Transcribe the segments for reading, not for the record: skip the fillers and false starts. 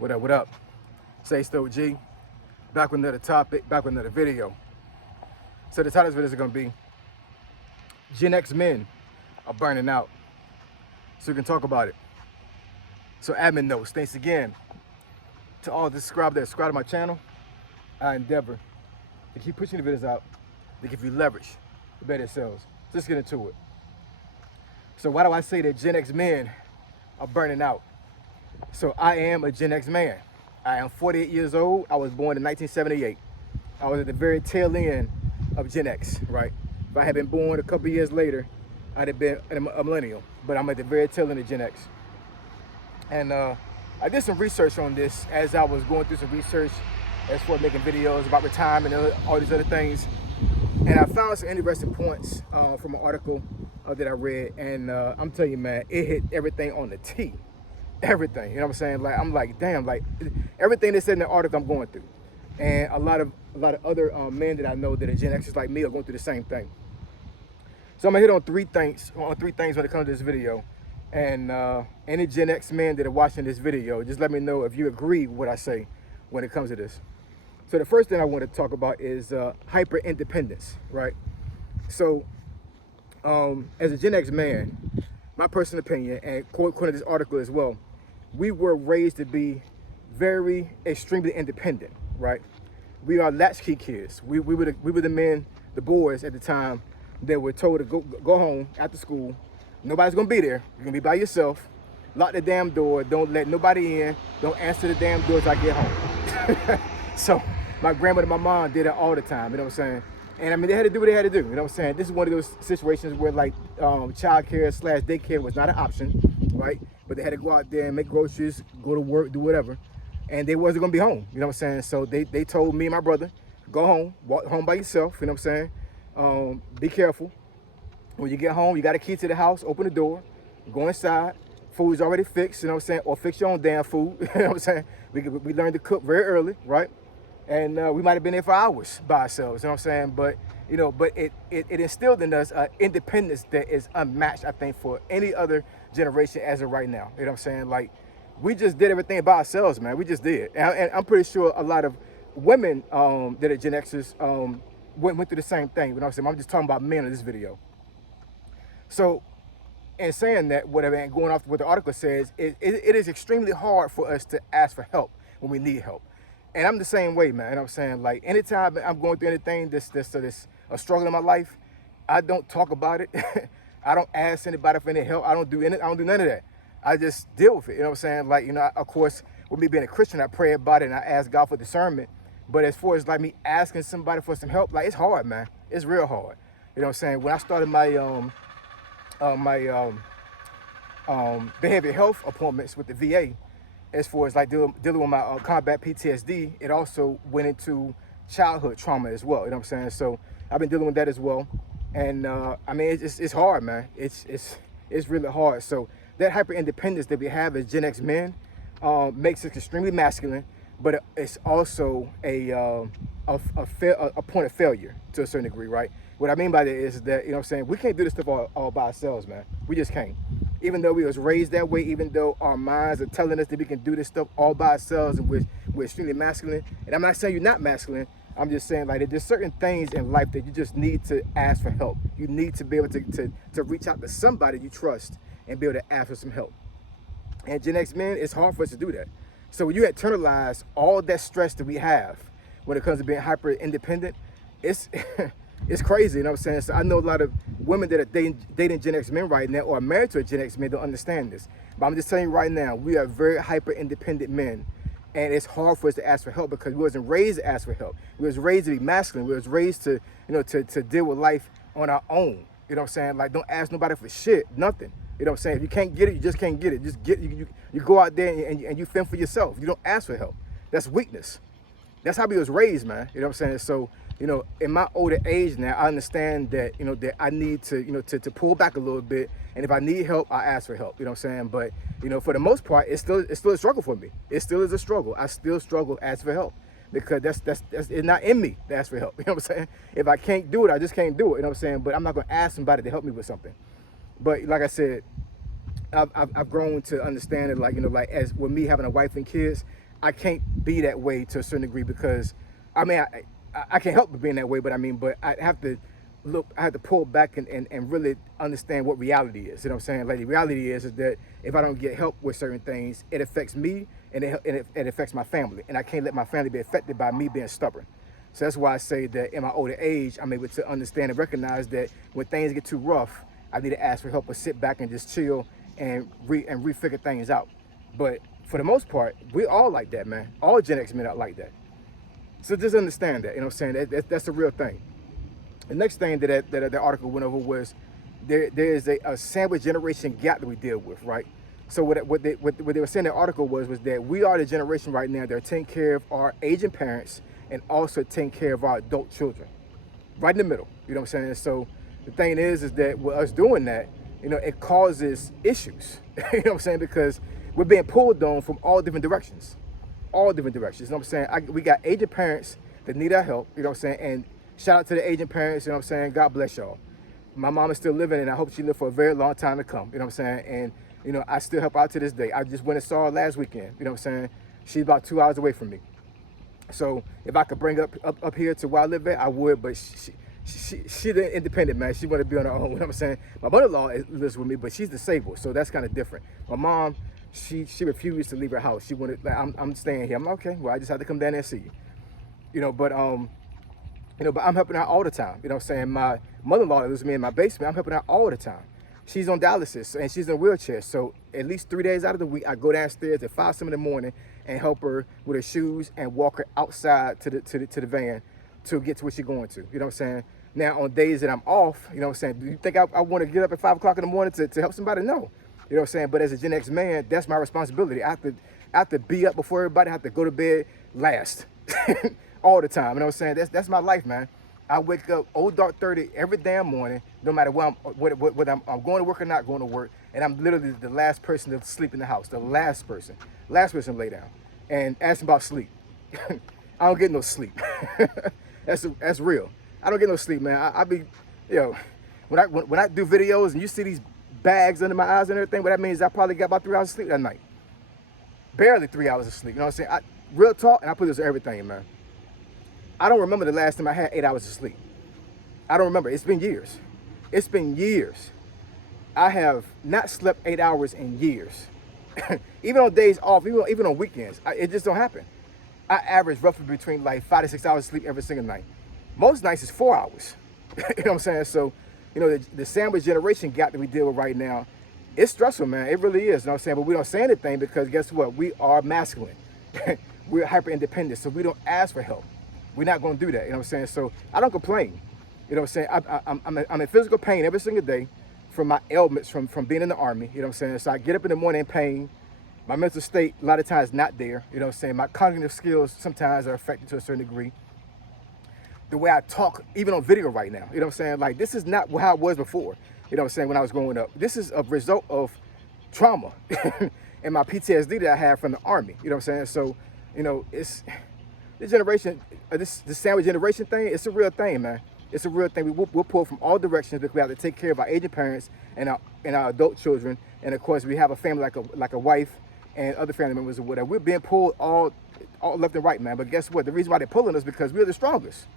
What up, what up? Say Stowe G, back with another topic, back with another video. So the title of this video is gonna be Gen X men are burning out. So we can talk about it. So admin notes, thanks again to all the subscribers that subscribe to my channel. I endeavor to keep pushing the videos out to give you leverage to better sales. So let's get into it. So why do I say that Gen X men are burning out? So I am a Gen X man. I am 48 years old. I was born in 1978. I was at the very tail end of Gen X, right? If I had been born a couple years later, I'd have been a millennial, but I'm at the very tail end of Gen X. And I did some research on this as I was going through some research as far as making videos about retirement and all these other things. And I found some interesting points from an article that I read. And I'm telling you, man, it hit everything on the T. Everything, you know what I'm saying? Like, I'm like, damn, like everything they said in the article I'm going through. And a lot of other men that I know that are Gen Xers like me are going through the same thing. So I'm gonna hit on three things when it comes to this video. And any Gen X men that are watching this video, just let me know if you agree with what I say when it comes to this. So the first thing I want to talk about is hyper independence, right? So as a Gen X man, my personal opinion, and according to this article as well, we were raised to be very extremely independent, right? We are latchkey kids. We were the men, the boys at the time that were told to go home after school. Nobody's gonna be there. You're gonna be by yourself. Lock the damn door. Don't let nobody in. Don't answer the damn doors till I get home. So my grandmother and my mom did it all the time, you know what I'm saying? And I mean, they had to do what they had to do, you know what I'm saying? This is one of those situations where like child care / daycare was not an option, right? But they had to go out there and make groceries, go to work, do whatever. And they wasn't gonna be home, you know what I'm saying? So they told me and my brother, go home, walk home by yourself, you know what I'm saying? Be careful. When you get home, you got a key to the house, open the door, go inside. Food's already fixed, you know what I'm saying? Or fix your own damn food, you know what I'm saying? We learned to cook very early, right? And we might have been there for hours by ourselves, you know what I'm saying? But, you know, but it instilled in us independence that is unmatched, I think, for any other generation as of right now. You know what I'm saying? Like, we just did everything by ourselves, man. We just did. And I'm pretty sure a lot of women that are Gen Xers went through the same thing. You know what I'm saying? I'm just talking about men in this video. So, in saying that, whatever, and going off what the article says, it is extremely hard for us to ask for help when we need help. And I'm the same way, man. You know what I'm saying? Like, anytime I'm going through anything that's a struggle in my life, I don't talk about it. I don't ask anybody for any help. I don't do none of that. I just deal with it. You know what I'm saying? Like, you know, of course, with me being a Christian, I pray about it and I ask God for discernment. But as far as like me asking somebody for some help, like, it's hard, man. It's real hard. You know what I'm saying? When I started my behavioral health appointments with the VA, as far as like dealing with my combat PTSD, it also went into childhood trauma as well. You know what I'm saying? So I've been dealing with that as well. And I mean, it's hard, man. It's really hard. So that hyper independence that we have as Gen X men makes us extremely masculine, but it's also a point of failure to a certain degree, right? What I mean by that is that, you know what I'm saying, we can't do this stuff all by ourselves, man. We just can't. Even though we was raised that way, even though our minds are telling us that we can do this stuff all by ourselves and we're extremely masculine. And I'm not saying you're not masculine. I'm just saying, like, there's certain things in life that you just need to ask for help. You need to be able to reach out to somebody you trust and be able to ask for some help. And Gen X men, it's hard for us to do that. So when you internalize all that stress that we have when it comes to being hyper independent, it's it's crazy, you know what I'm saying? So I know a lot of women that are dating Gen X men right now or are married to a Gen X men don't understand this. But I'm just telling you right now, we are very hyper independent men. And it's hard for us to ask for help because we wasn't raised to ask for help. We was raised to be masculine. We was raised to, you know, to deal with life on our own. You know what I'm saying? Like, don't ask nobody for shit, nothing. You know what I'm saying? If you can't get it, you just can't get it. Just you go out there and you fend for yourself. You don't ask for help. That's weakness. That's how we was raised, man. You know what I'm saying? So, you know, in my older age now, I understand that, you know, that I need to, you know, to pull back a little bit. And if I need help, I ask for help. You know what I'm saying? But, you know, for the most part, it's still a struggle for me. It still is a struggle. I still struggle to ask for help because that's it's not in me to ask for help. You know what I'm saying? If I can't do it, I just can't do it. You know what I'm saying? But I'm not going to ask somebody to help me with something. But like I said, I've grown to understand it, like, you know, like as with me having a wife and kids, I can't be that way to a certain degree because, I mean, I can't help but being that way, but I have to I have to pull back and really understand what reality is. You know what I'm saying? Like the reality is that if I don't get help with certain things, it affects me and it affects my family. And I can't let my family be affected by me being stubborn. So that's why I say that in my older age, I'm able to understand and recognize that when things get too rough, I need to ask for help or sit back and just chill and refigure things out. But for the most part, we all like that, man. All Gen X men are like that. So just understand that, you know what I'm saying? That's the real thing. The next thing that the article went over was there is a sandwich generation gap that we deal with, right? So what they were saying in the article was that we are the generation right now that are taking care of our aging parents and also taking care of our adult children. Right in the middle, you know what I'm saying? So the thing is that with us doing that, you know, it causes issues, you know what I'm saying? Because we're being pulled on from all different directions. All different directions, you know what I'm saying? We got aging parents that need our help, you know what I'm saying? And shout out to the aging parents, you know what I'm saying? God bless y'all. My mom is still living and I hope she lives for a very long time to come, you know what I'm saying? And, you know, I still help out to this day. I just went and saw her last weekend, you know what I'm saying? She's about 2 hours away from me. So if I could bring her up here to where I live at, I would, but she's independent, man. She want to be on her own, you know what I'm saying? My mother-in-law lives with me, but she's disabled, so that's kind of different. My mom, she refused to leave her house. She wanted, like, I'm staying here. I'm like, okay, well, I just have to come down there and see you. You know, but but I'm helping her all the time. You know what I'm saying? My mother-in-law lives with me in my basement. I'm helping her all the time. She's on dialysis and she's in a wheelchair. So at least 3 days out of the week, I go downstairs at 5 in the morning and help her with her shoes and walk her outside to the van to get to where she's going to. You know what I'm saying? Now, on days that I'm off, you know what I'm saying? Do you think I want to get up at 5 o'clock in the morning to help somebody? No. You know what I'm saying? But as a Gen X man, that's my responsibility. I have to be up before everybody. I have to go to bed last all the time. You know what I'm saying? That's my life, man. I wake up old dark 30 every damn morning, no matter whether I'm going to work or not going to work, and I'm literally the last person to sleep in the house. The last person to lay down, and ask about sleep. I don't get no sleep. That's real. I don't get no sleep, man. I be, when I do videos and you see these bags under my eyes and everything, what that means is I probably got about 3 hours of sleep that night. Barely 3 hours of sleep. You know what I'm saying? Real talk, and I put this on everything, man. I don't remember the last time I had 8 hours of sleep. I don't remember. It's been years. It's been years. I have not slept 8 hours in years. Even on days off, even on weekends, it just don't happen. I average roughly between like 5 to 6 hours of sleep every single night. Most nights is 4 hours. You know what I'm saying? So, the sandwich generation gap that we deal with right now, it's stressful, man. It really is. You know what I'm saying? But we don't say anything because guess what? We are masculine. We're hyper independent, so we don't ask for help. We're not going to do that. You know what I'm saying? So I don't complain. You know what I'm saying? I'm in physical pain every single day from my ailments from being in the Army. You know what I'm saying? So I get up in the morning in pain. My mental state a lot of times not there. You know what I'm saying? My cognitive skills sometimes are affected to a certain degree. The way I talk, even on video right now, you know what I'm saying? Like, this is not how it was before, you know what I'm saying, when I was growing up. This is a result of trauma and my PTSD that I had from the Army, you know what I'm saying? So, it's this generation, this sandwich generation thing, it's a real thing, man. It's a real thing. We'll pull from all directions because we have to take care of our aging parents and our adult children. And of course, we have a family like a wife and other family members or whatever. We're being pulled all left and right, man. But guess what? The reason why they're pulling us is because we're the strongest.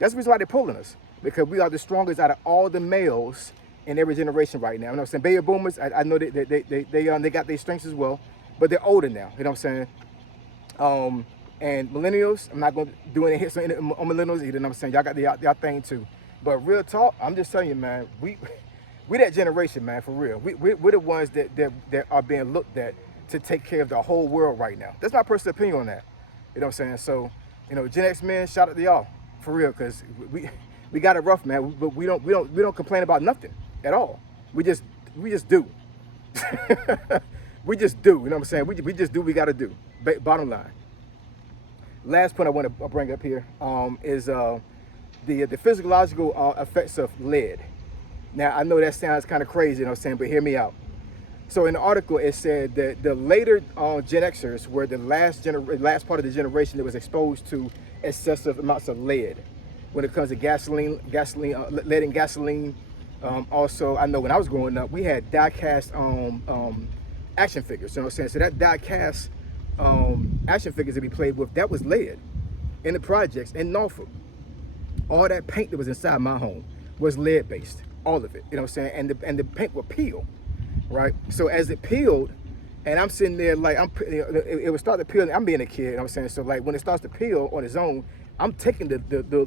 That's the reason why they're pulling us, because we are the strongest out of all the males in every generation right now. You know what I'm saying? Baby boomers, I know they got their strengths as well, but they're older now. You know what I'm saying? And millennials, I'm not going to do any hits on millennials either. You know what I'm saying? Y'all got y'all thing too. But real talk, I'm just telling you, man, we that generation, man, for real. We're the ones that are being looked at to take care of the whole world right now. That's my personal opinion on that. You know what I'm saying? So, Gen X men, shout out to y'all. For real, because we got it rough, man. But we don't complain about nothing at all. We just do. We just do. You know what I'm saying? We just do what we got to do. Bottom line. Last point I want to bring up here is the physiological effects of lead. Now I know that sounds kind of crazy, you know what I'm saying, but hear me out. So in the article it said that the later Gen Xers were the last part of the generation that was exposed to excessive amounts of lead when it comes to gasoline, lead in gasoline. Also, I know when I was growing up, we had die-cast action figures. You know what I'm saying? So that die-cast action figures that we played with, that was lead in the projects in Norfolk. All that paint that was inside my home was lead based, all of it, you know what I'm saying? And the paint would peel, right? So as it peeled, and I'm sitting there like, it would start to peel, and I'm being a kid, you know what I'm saying? So like when it starts to peel on its own, I'm taking the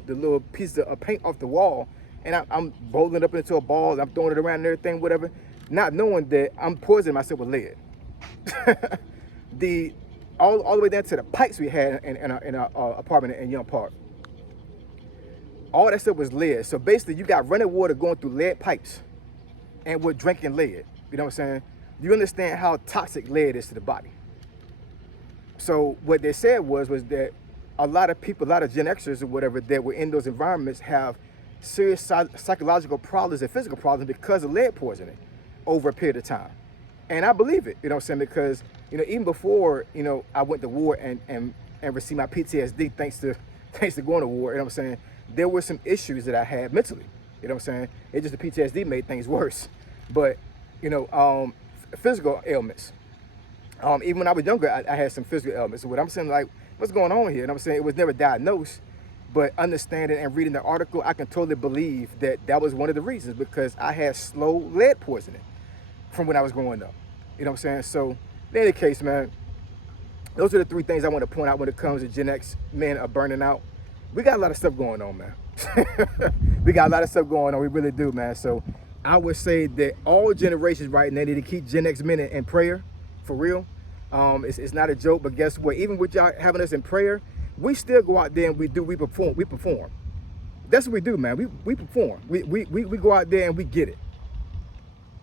little pieces of paint off the wall, and I'm rolling it up into a ball, I'm throwing it around and everything, whatever, not knowing that I'm poisoning myself with lead. All the way down to the pipes we had in our apartment in Young Park. All that stuff was lead. So basically, you got running water going through lead pipes, and we're drinking lead. You know what I'm saying? You understand how toxic lead is to the body. So what they said was that a lot of people, a lot of Gen Xers or whatever that were in those environments have serious psychological problems and physical problems because of lead poisoning over a period of time. And I believe it, you know what I'm saying? Because, even before, I went to war and received my PTSD thanks to going to war, you know what I'm saying? There were some issues that I had mentally, you know what I'm saying? It just, the PTSD made things worse. But, physical ailments. Even when I was younger, I had some physical ailments. So what I'm saying, like, what's going on here? And I'm saying it was never diagnosed, but understanding and reading the article, I can totally believe that was one of the reasons, because I had slow lead poisoning from when I was growing up. You know what I'm saying? So in any case, man, those are the three things I want to point out when it comes to Gen X men are burning out. We got a lot of stuff going on, man. We got a lot of stuff going on. We really do, man. So I would say that all generations right now need to keep Gen X men in prayer, for real. It's not a joke, but guess what? Even with y'all having us in prayer, we still go out there and we perform. That's what we do, man. We perform. We go out there and we get it.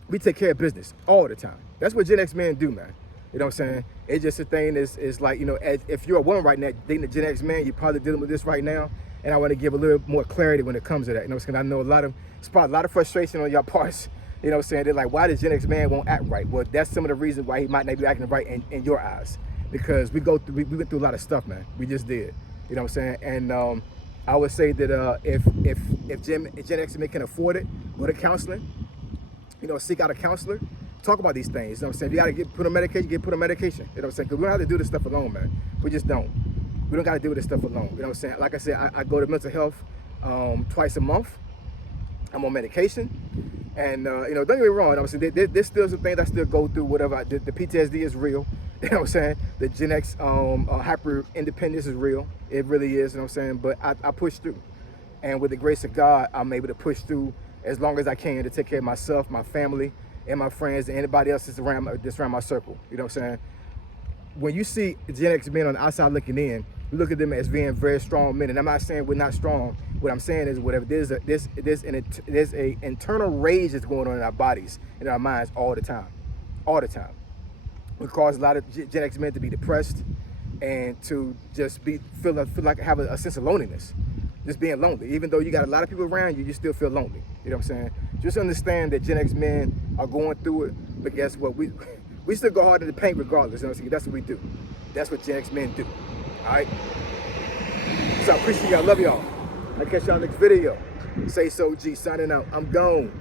We take care of business all the time. That's what Gen X men do, man. You know what I'm saying? It's just a thing is like, if you're a woman right now dating a Gen X man, you're probably dealing with this right now. And I want to give a little more clarity when it comes to that. You know what I'm saying? I know it's probably a lot of frustration on your parts. You know what I'm saying? They're like, why the Gen X man won't act right? Well, that's some of the reasons why he might not be acting right in your eyes. Because we went through a lot of stuff, man. We just did. You know what I'm saying? And I would say that if Gen X men can afford it, go to counseling. Seek out a counselor. Talk about these things. You know what I'm saying? If you got to put on medication, get put on medication. You know what I'm saying? Because we don't have to do this stuff alone, man. We just don't. We don't got to do this stuff alone. You know what I'm saying? Like I said, I go to mental health twice a month. I'm on medication. And, don't get me wrong. You know what I'm saying? There's still some things I still go through, whatever. The PTSD is real. You know what I'm saying? The Gen X hyper independence is real. It really is. You know what I'm saying? But I push through. And with the grace of God, I'm able to push through as long as I can to take care of myself, my family, and my friends, and anybody else that's around my circle. You know what I'm saying? When you see Gen X men on the outside looking in, you look at them as being very strong men. And I'm not saying we're not strong. What I'm saying is whatever, there's a internal rage that's going on in our bodies, in our minds all the time. All the time. It causes a lot of Gen X men to be depressed and to just feel like have a sense of loneliness. Just being lonely. Even though you got a lot of people around you, you still feel lonely. You know what I'm saying? Just understand that Gen X men are going through it, but guess what? We still go hard in the paint regardless. You know what I'm saying? That's what we do. That's what Gen X men do. All right? So I appreciate y'all. Love y'all. I'll catch y'all next video. Say so, G. Signing out. I'm gone.